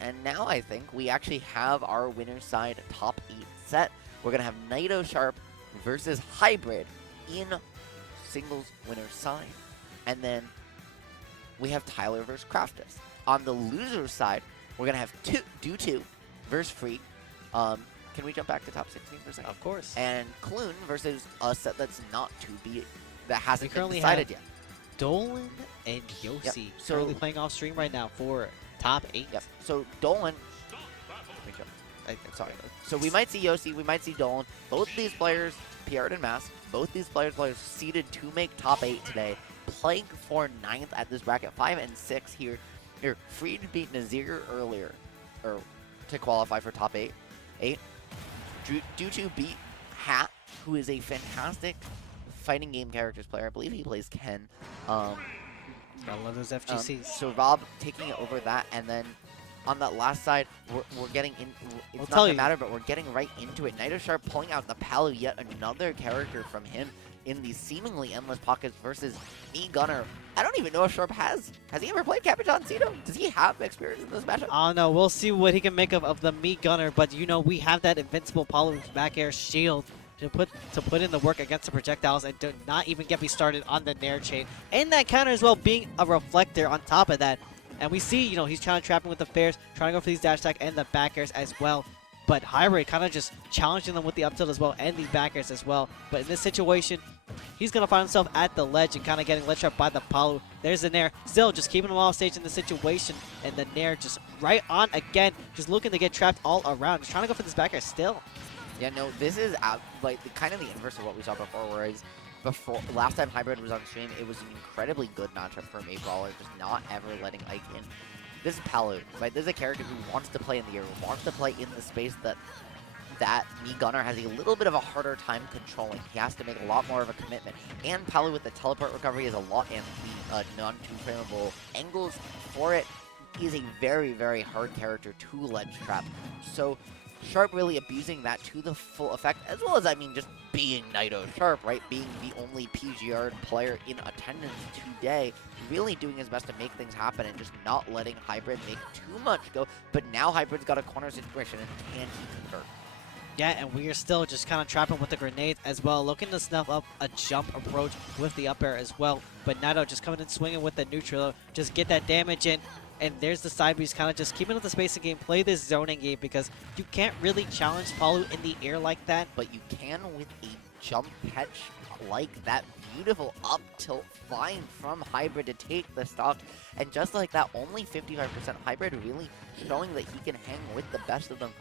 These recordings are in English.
and now I think we actually have our winner's side top 8 set. We're going to have naitosharp versus Hybrid in singles winner's side. And then we have Tyler versus Craftus. On the loser's side, we're going to have Do2 versus Freak. Can we jump back to top 16 for a second? Of course. And Kloon versus a set that's not to be, that hasn't been currently decided yet. Dolan and Yossi So- currently playing off stream right now for top 8. Yep. So Dolan, sorry. So we might see Yossi, we might see Dolan. Both these players PR'd in mass. Both these players seeded to make top 8 today, playing for 9th at this bracket, 5 and 6 here. You're free to beat Nazir earlier, or to qualify for top 8. Due to beat Hat, who is a fantastic fighting game characters player. I believe he plays Ken. Gotta love those FGCs. So Rob taking over that, and then on that last side, we're getting in. It's not tell gonna you. matter, but we're getting right into it. naitosharp pulling out the Palu, yet another character from him in these seemingly endless pockets versus me Gunner. I don't even know if Sharp has he ever played Capuchon Cito? Does he have experience in this matchup? I don't know. We'll see what he can make of the meat gunner, but you know we have that invincible Palu back air shield to put in the work against the projectiles, and do not even get me started on the Nair chain. And that counter as well being a reflector on top of that. And we see, you know, he's trying to trap him with the fairs, trying to go for these dash attack and the back airs as well. But Hybrid kind of just challenging them with the up tilt as well and the back airs as well. But in this situation, he's going to find himself at the ledge and kind of getting ledge trapped by the Palu. There's the Nair. Still just keeping him off stage in the situation. And the Nair just right on again, just looking to get trapped all around. Just trying to go for this back air still. Yeah, no, this is like kind of the inverse of what we saw before, whereas last time Hybrid was on stream, it was an incredibly good matchup for Mei Brawler, just not ever letting Ike in. This is Palu, right? This is a character who wants to play in the air, wants to play in the space that me Gunner has a little bit of a harder time controlling. He has to make a lot more of a commitment. And Palu with the teleport recovery is a lot, and the non-two-frameable angles for it is a very, very hard character to ledge trap. So Sharp really abusing that to the full effect, as well as, I mean, just being naitosharp, right? Being the only PGR player in attendance today, really doing his best to make things happen and just not letting Hybrid make too much go. But now Hybrid's got a corner situation, and can he convert? Yeah, and we are still just kind of trapping with the grenades as well, looking to snuff up a jump approach with the up air as well. But Naito just coming in swinging with the neutral, just get that damage in. And there's the side breeze, kind of just keeping up the spacing game, play this zoning game, because you can't really challenge Palu in the air like that. But you can with a jump catch like that beautiful up tilt flying from Hybrid to take the stock. And just like that, only 55% Hybrid really showing that he can hang with the best of them,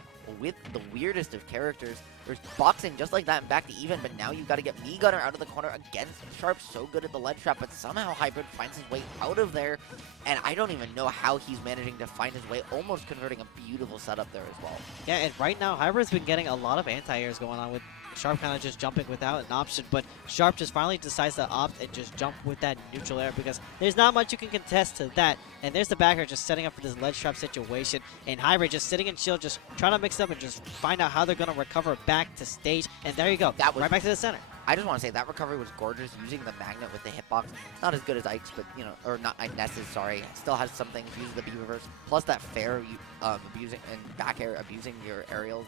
with the weirdest of characters. There's boxing just like that and back to even, but now you've got to get me Gunner out of the corner against Sharp. So good at the ledge trap, but somehow Hybrid finds his way out of there, and I don't even know how he's managing to find his way, almost converting a beautiful setup there as well. Yeah, and right now Hybrid's been getting a lot of anti-airs going on, with Sharp kind of just jumping without an option, but Sharp just finally decides to opt and just jump with that neutral air, because there's not much you can contest to that. And there's the backer just setting up for this ledge trap situation, and Hybrid just sitting in shield, just trying to mix it up and just find out how they're going to recover back to stage. And there you go, That was right back to the center. I just want to say that recovery was gorgeous, using the magnet with the hitbox. Not as good as Ike's, but, you know, or not Ness's, sorry. Still has some things, uses the B-reverse, plus that fair abusing and back air abusing your aerials.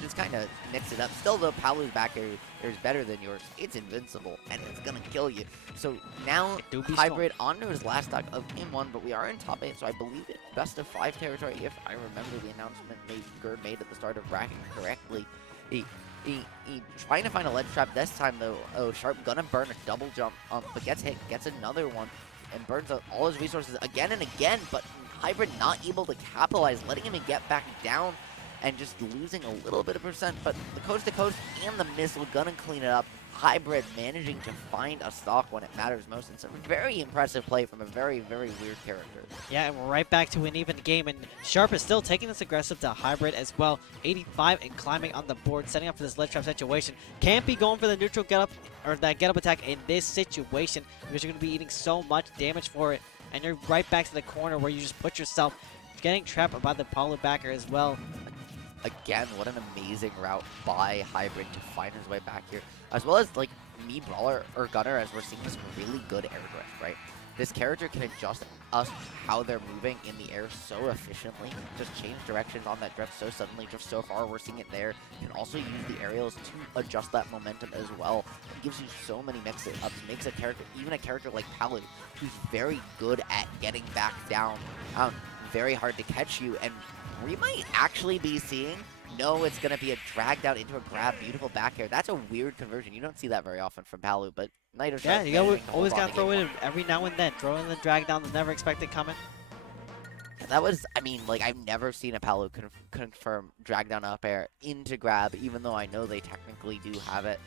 Just kind of mix it up. Still, though, Palu's back air is better than yours. It's invincible, and it's going to kill you. So now Hybrid onto his last stock of Game 1, but we are in top 8, so I believe it's best of 5 territory, if I remember the announcement Gerd made at the start of bracket correctly. He trying to find a ledge trap this time, though. Oh, Sharp gonna burn a double jump, but gets hit, gets another one, and burns out all his resources again and again, but Hybrid not able to capitalize, letting him get back down and just losing a little bit of percent, but the coast to coast and the missile gonna clean it up. Hybrid managing to find a stock when it matters most, and some very impressive play from a very, very weird character. Yeah, and we're right back to an even game, and Sharp is still taking this aggressive to Hybrid as well. 85 and climbing on the board, setting up for this ledge trap situation. Can't be going for the neutral get up, or that get up attack in this situation, because you're going to be eating so much damage for it. And you're right back to the corner where you just put yourself getting trapped by the Paulo backer as well. Again, what an amazing route by Hybrid to find his way back here. As well as, like, me Brawler or Gunner, as we're seeing some really good air drift, right? this character can adjust us how they're moving in the air so efficiently. Just change directions on that drift so suddenly, drift so far. We're seeing it there. Can also use the aerials to adjust that momentum as well. It gives you so many mix-ups. Makes a character, even a character like Palu, who's very good at getting back down, very hard to catch you. And we might actually be seeing. No, it's going to be a drag down into a grab. Beautiful back air. That's a weird conversion. You don't see that very often from Palu, but naitosharp. Yeah, you always got to throw it in every now and then. Throw in the drag down, the never expected coming. Yeah, that was, I mean, like, I've never seen a Palu confirm drag down up air into grab, even though I know they technically do have it.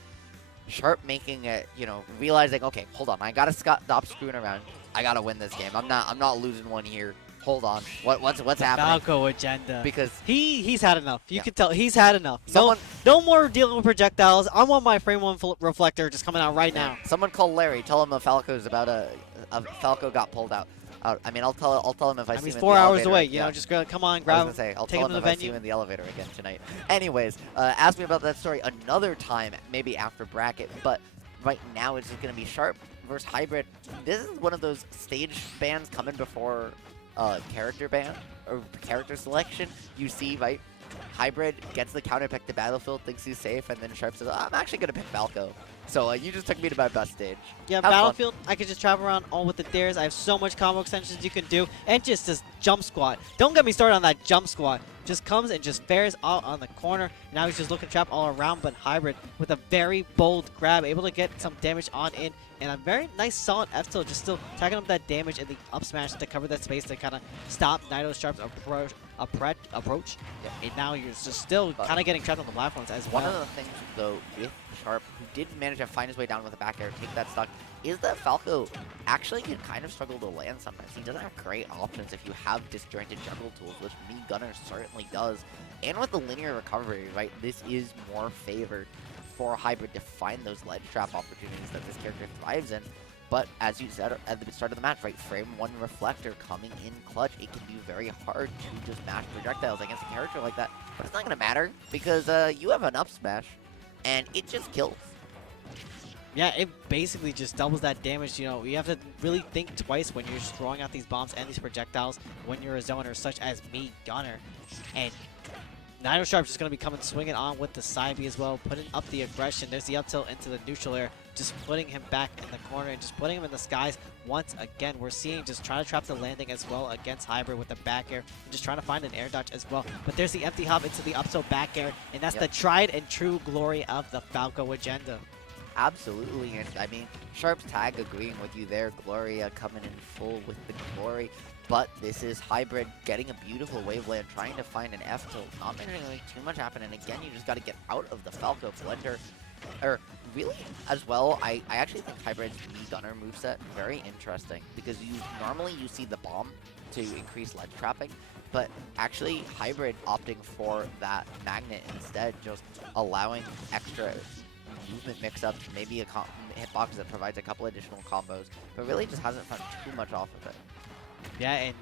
Sharp making it, you know, realizing, okay, hold on, I got to stop screwing around. I got to win this game. I'm not losing one here. Hold on, what's happening? Falco agenda. Because he's had enough. You can tell he's had enough. Someone, no more dealing with projectiles. I want my frame one reflector just coming out right now. Someone call Larry. Tell him a Falco's about a Falco got pulled out. I mean, I'll tell him if I see him. He's in 4 the hours elevator. away. You know, just go, come on, grab him. I'll take tell him to the if I see venue. him in the elevator again tonight. Anyways, ask me about that story another time, maybe after bracket. But right now, it's just gonna be Sharp versus Hybrid. This is one of those stage bans coming before character ban or character selection. You see, right? Hybrid gets the counter pick to Battlefield, thinks he's safe, and then Sharp says, I'm actually going to pick Falco. So you just took me to my best stage. Yeah, Have Battlefield, fun. I can just travel around all with the dares. I have so much combo extensions you can do. And just this jump squat. Don't get me started on that jump squat. Just comes and just fares out on the corner. Now he's just looking trap all around, but Hybrid with a very bold grab, able to get some damage on in. And a very nice solid F tilt, just still tagging up that damage in the up smash to cover that space to kind of stop naitosharp's approach. Yeah. And now you're just still kind of getting trapped on the platforms as well. One of the things, though, with Sharp, who did manage to find his way down with a back air, take that stock, is that Falco actually can kind of struggle to land sometimes. He doesn't have great options if you have disjointed juggle tools, which Me Gunner certainly does. And with the linear recovery, right, this is more favored for Hybrid to find those ledge trap opportunities that this character thrives in. But as you said at the start of the match, right, frame one reflector coming in clutch, it can be very hard to just mash projectiles against a character like that. But it's not going to matter because you have an up smash and it just kills. Yeah, it basically just doubles that damage. You know, you have to really think twice when you're just throwing out these bombs and these projectiles when you're a zoner such as Me Gunner. And naitosharp just going to be coming swinging on with the side B as well, putting up the aggression. There's the up tilt into the neutral air, just putting him back in the corner and just putting him in the skies once again. We're seeing just trying to trap the landing as well against Hybrid with the back air, and just trying to find an air dodge as well. But there's the empty hop into the up tilt back air, and that's the tried and true glory of the Falco agenda. Absolutely, and I mean, Sharp's tag agreeing with you there. Gloria coming in full with the glory. But this is Hybrid getting a beautiful waveland, trying to find an F tilt. Not making too much happen, and again, you just got to get out of the Falco blender. Or really, as well, I actually think Hybrid's Me Gunner moveset very interesting because normally you see the bomb to increase ledge trapping, but actually Hybrid opting for that magnet instead, just allowing extra movement mix-ups, maybe a hitbox that provides a couple additional combos, but really just hasn't found too much off of it. Yeah, and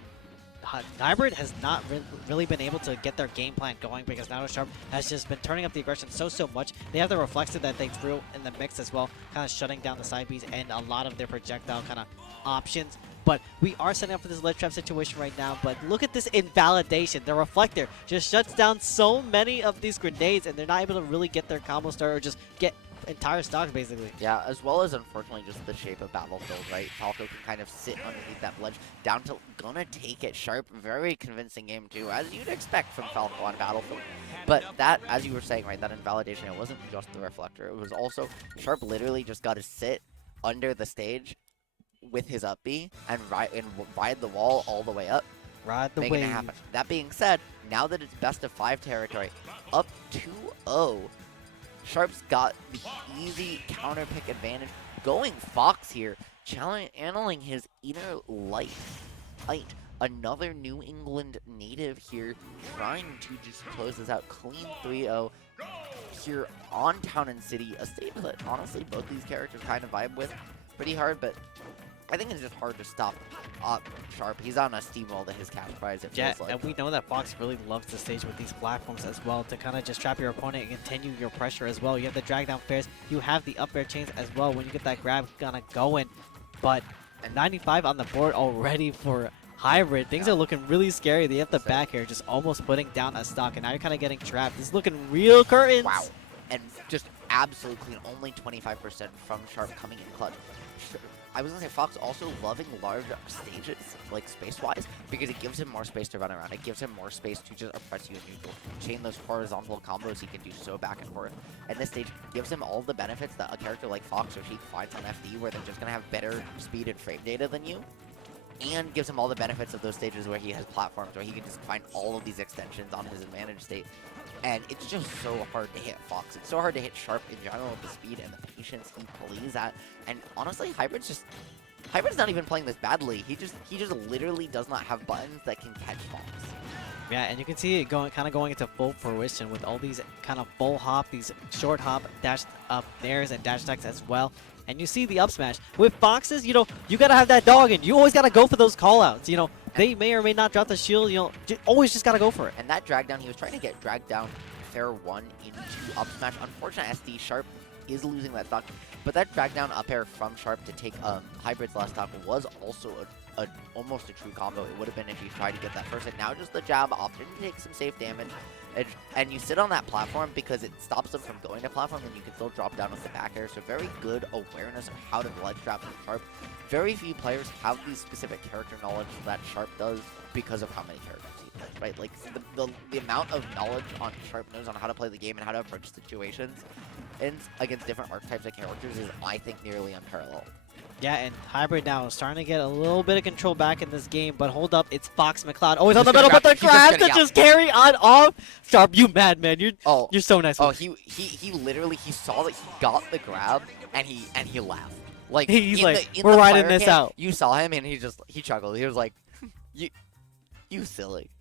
Hybrid has not really been able to get their game plan going because naitosharp has just been turning up the aggression so much. They have the reflexive that they threw in the mix as well, kind of shutting down the side Bs and a lot of their projectile kind of options. But we are setting up for this ledge trap situation right now. But look at this invalidation. The reflector just shuts down so many of these grenades, and they're not able to really get their combo started or just get entire stocks, basically. Yeah, as well as, unfortunately, just the shape of Battlefield, right? Falco can kind of sit underneath that ledge. Down to gonna take it Sharp. Very convincing game, too, as you'd expect from Falco on Battlefield. But that, as you were saying, right, that invalidation, it wasn't just the reflector. It was also Sharp literally just got to sit under the stage with his up B and ride the wall all the way up. Ride the wave. It happen. That being said, now that it's best of 5 territory, up 2-0, Sharp's got the easy counter pick advantage. Going Fox here, channeling his inner light. Another New England native here, trying to just close this out. Clean 3-0 here on Town and City, a stage that honestly both these characters kind of vibe with pretty hard, but I think it's just hard to stop Sharp. He's on a steamroll to his cash prize, it feels like. And we know that Fox really loves the stage with these platforms as well to kind of just trap your opponent and continue your pressure as well. You have the drag down fares, you have the up air chains as well when you get that grab kind of going. But And 95 on the board already for Hybrid. Things are looking really scary. They have the back air just almost putting down a stock, and now you're kind of getting trapped. This is looking real curtains. Wow. And just absolute clean. Only 25% from Sharp coming in clutch. I was going to say Fox also loving large stages, like space-wise, because it gives him more space to run around. It gives him more space to just oppress you in neutral. Chain those horizontal combos he can do so back and forth. And this stage gives him all the benefits that a character like Fox or Sheik finds on FD, where they're just going to have better speed and frame data than you. And gives him all the benefits of those stages where he has platforms where he can just find all of these extensions on his advantage state. And it's just so hard to hit Fox. It's so hard to hit Sharp in general with the speed and the patience he plays at. And honestly, Hybrid's not even playing this badly. He just literally does not have buttons that can catch Fox. Yeah, and you can see it kind of going into full fruition with all these kind of full hop, these short hop, dash up nairs and dash attacks as well. And you see the up smash. With Foxes, you gotta have that dog in. You always gotta go for those callouts. They may or may not drop the shield. Always just gotta go for it. And that drag down, he was trying to get dragged down fair one into up smash. Unfortunately, SD Sharp is losing that stock. But that drag down up air from Sharp to take Hybrid's last stock was also almost a true combo. It would have been if he tried to get that first hit. Now just the jab option to take some safe damage. And you sit on that platform because it stops them from going to platform, and you can still drop down with the back air. So very good awareness of how to ledge trap from Sharp. Very few players have these specific character knowledge that Sharp does because of how many characters he plays, right? Like the amount of knowledge on Sharp knows on how to play the game and how to approach situations and against different archetypes of characters is, I think, nearly unparalleled. Yeah, and Hybrid now is starting to get a little bit of control back in this game, but hold up, it's Fox McCloud. Always on the middle, but the grab to just carry on off. Sharp, you mad, man. You're so nice. Oh, he literally, he saw that he got the grab, and he laughed. Like, he's like, we're riding this out. You saw him, and he chuckled. He was like, you silly.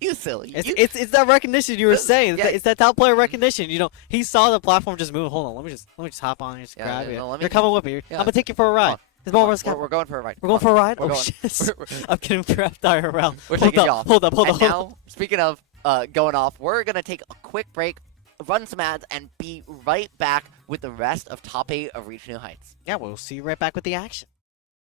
You silly. It's that recognition you were saying. Yeah. It's that top player recognition. He saw the platform just move. Hold on, let me just hop on and just grab it. You're coming with me. I'm gonna take you for a ride. We're going for a ride. We're going for a ride? We're going. Shit. I'm getting trapped around. We're taking you off. Hold up. And now, speaking of going off, we're going to take a quick break, run some ads, and be right back with the rest of Top 8 of Reach New Heights. Yeah, we'll see you right back with the action.